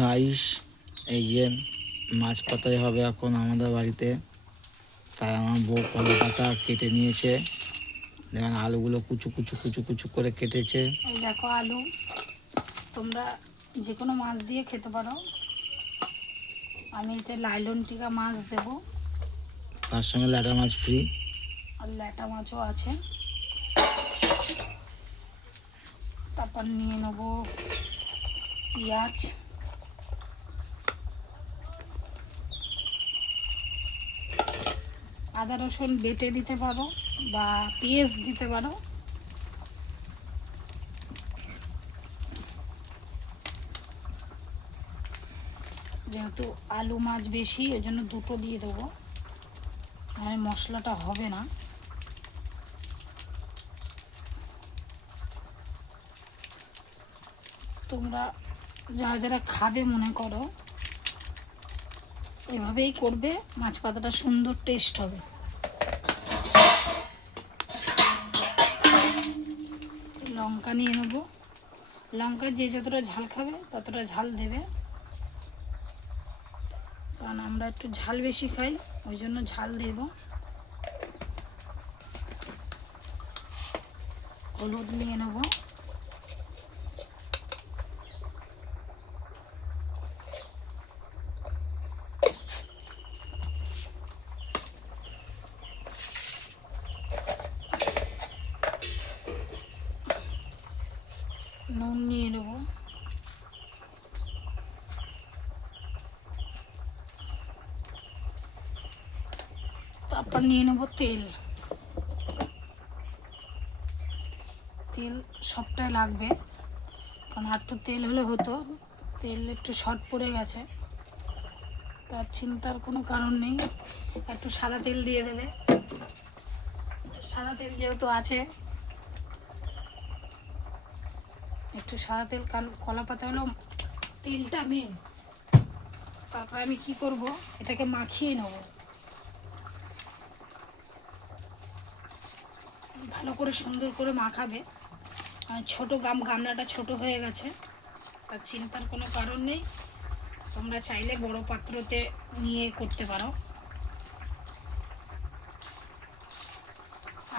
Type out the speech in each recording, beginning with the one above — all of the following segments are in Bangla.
গাইস, এই যে মাছ পাতাই হবে এখন আমাদের বাড়িতে, তাই আমার বউ কলা পাতা কেটে নিয়েছে। দেখেন আলুগুলো কুচু কুচু কুচু কুচু করে কেটেছে। এই দেখো আলু, তোমরা যে কোনো মাছ দিয়ে খেতে পারো। আমি এতে লাইলন টিকা মাছ দেব, তার সঙ্গে ল্যাটা মাছ ফ্রি, আর ল্যাটা মাছও আছে। তারপর নিয়ে নেব পেঁয়াজ, আদা রসুন বেটে দিতে পারো বা পেঁয়াজ দিতে পারো। যেহেতু আলু মাছ বেশি, ওই জন্য দুটো দিয়ে দেবো, আর মশলাটা হবে না। তোমরা যারা যারা খাবে মনে করো এভাবেই করবে, মাছ পাতাটা সুন্দর টেস্ট হবে। লঙ্কা নিয়ে নেবো, লঙ্কা যে যতটা ঝাল খাবে ততটা ঝাল দেবে, কারণ আমরা একটু ঝাল বেশি খাই, ওই জন্য ঝাল দেব। হলুদ নিয়ে নেব, নুন নিয়ে নেব, তারপর নিয়ে নেব তেল। তেল সবটাই লাগবে, কারণ একটু তেল হলে হতো, তেল একটু শর্ট পড়ে গেছে, তার চিন্তার কোনো কারণ নেই। একটু সাদা তেল দিয়ে দেবে, সাদা তেল যেহেতু আছে, একটু সাদা তেল, কারণ কলা পাতা হলো তেলটা মেন। তারপর আমি কি করব, এটাকে মাখিয়ে নেব, ভালো করে সুন্দর করে মাখাবে। ছোট গামলাটা ছোট হয়ে গেছে, তার চিন্তার কোনো কারণ নেই, তোমরা চাইলে বড় পাত্রতে নিয়ে করতে পারো।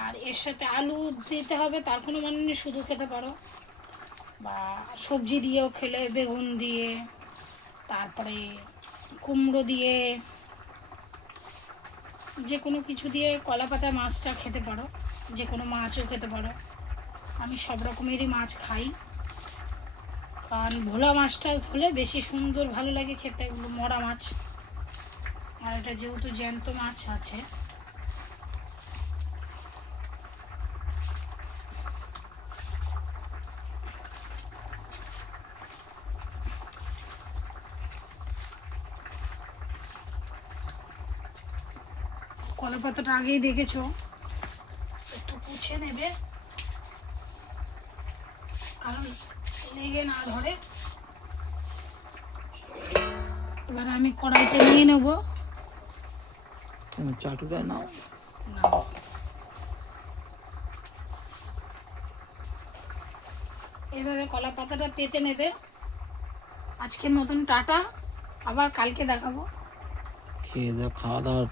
আর এর সাথে আলু দিতে হবে তার কোনো মানে নেই, শুধু খেতে পারো, বা সবজি দিয়েও খেলে, বেগুন দিয়ে, তারপরে কুমড়ো দিয়ে, যে কোনো কিছু দিয়ে কলা পাতা মাছটা খেতে পারো, যে কোনো মাছও খেতে পারো। আমি সব রকমেরই মাছ খাই, কারণ ভোলা মাছটা হলে বেশি সুন্দর ভালো লাগে খেতে, এগুলো মরা মাছ, আর এটা যেহেতু জ্যান্ত মাছ আছে। কলা পাতাটা আগেই দেখেছো, একটু পুছে নেবে, কারণ লেগে না ধরে। এবার আমি কড়াইতে নিয়ে নেব, চাটুটা নাও। এভাবে কলা পাতাটা পেতে নেবে। আজকের মতন টাটা, আবার কালকে দেখাবো। খেয়ে দাও, খাওয়া দাওয়ার পর।